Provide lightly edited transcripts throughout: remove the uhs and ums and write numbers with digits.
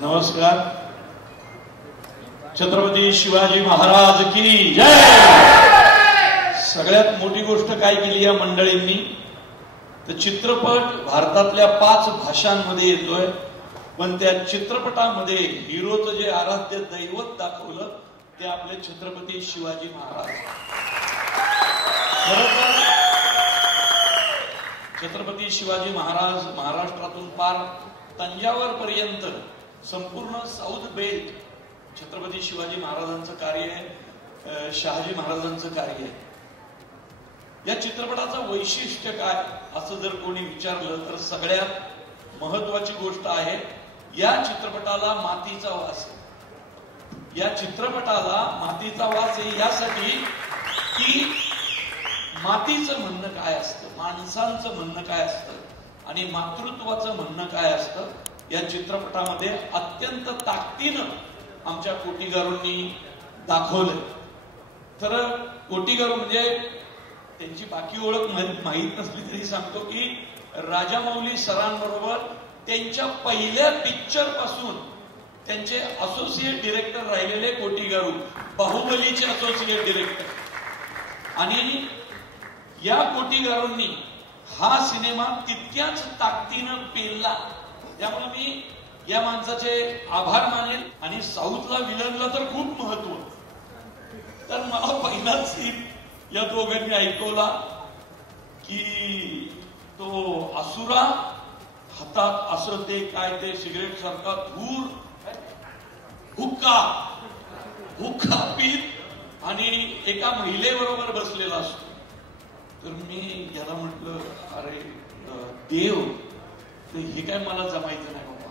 नमस्कार. छत्रपती शिवाजी महाराज की जय. सगळ्यात मोठी गोष्ट काय केली या मंडळींनी, तर चित्रपट भारतातल्या 5 भाषांमध्ये येतोय, पण त्या चित्रपटामध्ये हिरोचं जे आराध्य दैवत दाखवलं ते आपले छत्रपती शिवाजी महाराज. खरं छत्रपती शिवाजी महाराज महाराष्ट्रातून पार तंजावर पर्यंत संपूर्ण साऊथ बेल्ट छत्रपती शिवाजी महाराजांचं कार्य आहे, शहाजी महाराजांचं कार्य आहे. या चित्रपटाचं वैशिष्ट्य काय असं जर कोणी विचारलं तर सगळ्यात महत्वाची गोष्ट आहे, या चित्रपटाला मातीचा वास आहे. या चित्रपटाला मातीचा वास आहे यासाठी की मातीचं म्हणणं काय असतं, माणसांचं म्हणणं काय असतं आणि मातृत्वाचं म्हणणं काय असतं या चित्रपटामध्ये अत्यंत ताकदीनं आमच्या कोटीगारूंनी दाखवलंय. तर कोटीगारू म्हणजे त्यांची बाकी ओळख माहीत नसली तरी सांगतो की राजामौली सरांबरोबर त्यांच्या पहिल्या पिक्चर पासून त्यांचे असोसिएट डिरेक्टर राहिलेले कोटीगारू, बाहुबलीचे असोसिएट डिरेक्टर. आणि या कोटीगारूंनी हा सिनेमा तितक्याच ताकदीनं पेलला. त्यामुळे मी या माणसाचे आभार मानेल. आणि साऊथला विलनला तर खूप महत्व, तर मला पहिलाच सीन या दोघांनी ऐकवला की तो असुरा हातात असं ते काय ते सिगरेट सारखा धूर हुक्का पीत आणि एका महिलेबरोबर बसलेला असतो. तर मी याला म्हटलं, अरे देव, तर हे काय मला जमायचं नाही बाबा.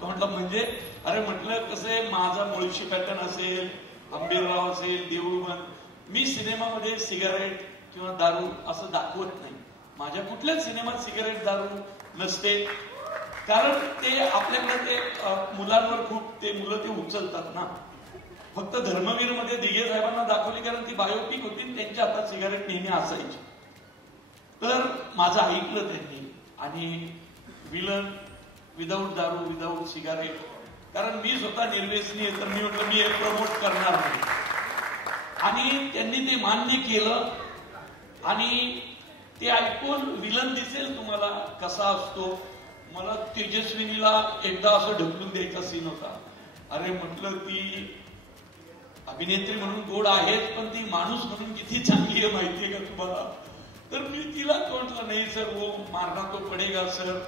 तो म्हटलं म्हणजे, अरे म्हटलं कसं आहे, माझा मुळशी पॅटर्न असेल, आंबेरराव असेल, देऊळबंद, मी सिनेमामध्ये सिगारेट किंवा दारू असं दाखवत नाही. माझ्या कुठल्याच सिनेमात सिगारेट दारू नसते, कारण ते आपल्याकडे ते मुलांवर खूप ते मुलं ते उचलतात ना. फक्त धर्मवीर मध्ये दिघे साहेबांना दाखवली कारण ती बायोपिक होती, त्यांच्या हातात सिगारेट नेहमी असायची. तर माझं ऐकलं त्यांनी आणि विलन विदाऊट दारू विदाऊट सिगारेट, कारण मी स्वतः निर्व्यसनी आहे, तर मी म्हटलं मी हे प्रमोट करणार नाही. आणि त्यांनी ते मान्य केलं. आणि ते ऐकून विलन दिसेल तुम्हाला कसा असतो. मला तेजस्विनीला एकदा असं ढकलून द्यायचा सीन होता. अरे म्हटलं ती अभिनेत्री म्हणून गोड आहेच, पण ती माणूस म्हणून किती चांगली आहे माहितीये का तुम्हाला. तर मी तिला म्हटलं नाही सर, वो मारना तो पडेगा सर.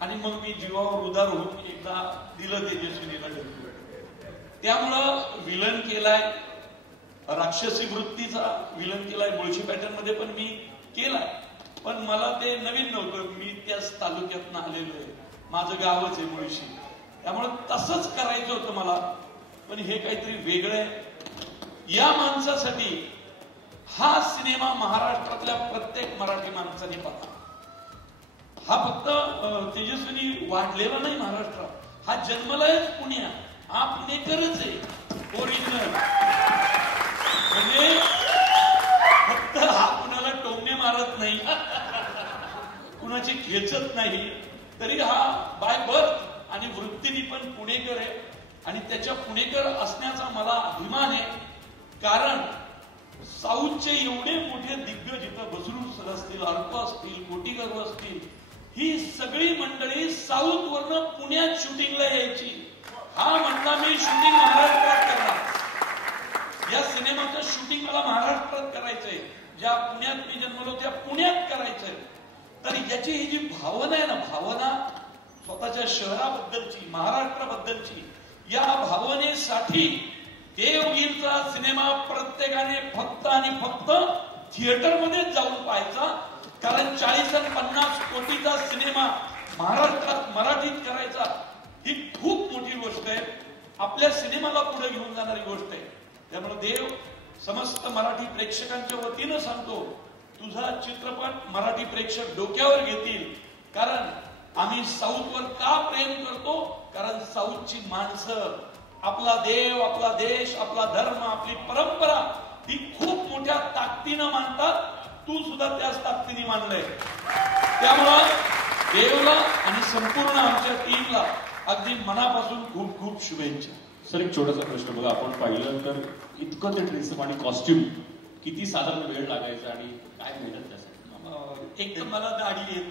आणि मग मी जीवावर उदार होऊन एकदा दिलं तेजस्विनीला ढकलून. त्यामुळं विलन केलाय, राक्षसी वृत्तीचा विलन केलाय, मुळशी पॅटर्न मध्ये पण मी केलाय. पण मला ते नवीन नव्हतं, मी त्याच तालुक्यातनं आलेलो आहे, माझं गावच आहे मुळशी, त्यामुळे तसंच करायचं होतं मला. पण हे काहीतरी वेगळं आहे. या माणसासाठी हा सिनेमा महाराष्ट्रातल्या प्रत्येक मराठी माणसाने पाहता. हा फक्त तेजस्विनी वाढलेला नाही महाराष्ट्रात, हा जन्मलाच पुण्यात, हा पुणेकरच आहे ओरिजिनल. म्हणजे फक्त हा कुणाला टोमणे मारत नाही, कुणाची खेचत नाही, तरी हा बाय बर्थ आणि वृत्तीने पण पुणेकर आहे. आणि त्याच्या पुणेकर असण्याचा मला अभिमान आहे, कारण साऊथचे एवढे मोठे दिग्गज इथं बसरूड सर असतील, अर्क असतील, कोटीगारू असतील, ही सगळी मंडळी साऊथ वरनं पुण्यात शूटिंगला यायची. हा म्हणता मी शूटिंग महाराष्ट्रात करणार, या सिनेमाचं शूटिंग मला महाराष्ट्रात करायचंय, ज्या पुण्यात मी जन्मलो त्या पुण्यात करायचंय. तर याची ही जी भावना आहे ना, भावना स्वतःच्या शहराबद्दलची, महाराष्ट्राबद्दलची, या भावनेसाठी देवगीरचा सिनेमा प्रत्येकाने फक्त आणि फक्त थिएटरमध्येच जाऊन पाहायचा. कारण 40 आणि 50 कोटीचा सिनेमा महाराष्ट्रात मराठीत करायचा ही खूप मोठी गोष्ट आहे, आपल्या सिनेमाला पुढे घेऊन जाणारी गोष्ट आहे. त्यामुळे देव समस्त मराठी प्रेक्षकांच्या वतीनं सांगतो, तुझा चित्रपट मराठी प्रेक्षक डोक्यावर घेतील. कारण आम्ही साऊथवर का प्रेम करतो, कारण साऊथची माणसं आपला देव, आपला देश, आपला धर्म, आपली परंपरा ही खूप मोठ्या ताकदीनं मानतात. तू सुद्धा त्याच ताकदीने मानलंय. त्यामुळं देवला आणि संपूर्ण आमच्या टीमला अगदी मनापासून खूप खूप शुभेच्छा. सर एक छोटासा प्रश्न बघा, आपण पाहिलं तर इतकं ते ड्रेस आणि कॉस्ट्युम किती साधारण वेळ लागायचा आणि काय मेहनत त्यासाठी? एक तर मला दाढी येत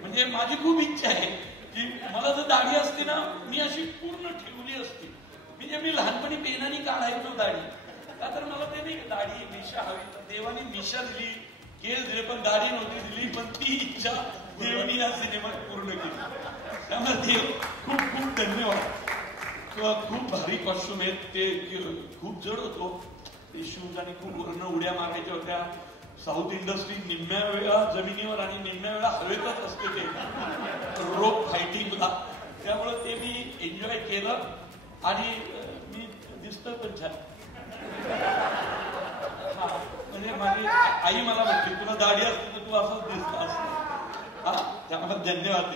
म्हणजे माझी खूप इच्छा आहे की मला जर दाढी असती ना मी अशी पूर्ण ठेवली असती. म्हणजे मी लहानपणी पेनाने काढायचो दाढी, का तर मला ते नाही दाढी मिशा हवी, तर देवाने मिशा दिली, केस दिले, पण दाढी नव्हती दिली. पण ती इच्छा देवानी या सिनेमात पूर्ण केली. त्यामुळे देव खूप खूप धन्यवाद. खूप भारी कॉस्ट्युम आहेत ते, खूप जड होतो ते शूज आणि खूप वर्ण उड्या मारायच्या होत्या. साऊथ इंडस्ट्री निम्म्या वेळा जमिनीवर आणि निम्म्या वेळा हवेतच असते ते रोप फायटिंगला. त्यामुळे ते मी एन्जॉय केलं आणि मी दिसतोय पण छान. म्हणजे माझी आई मला म्हणते तुला दाढी असते तर तू असंच दिसत असत. हा त्यामुळे धन्यवाद.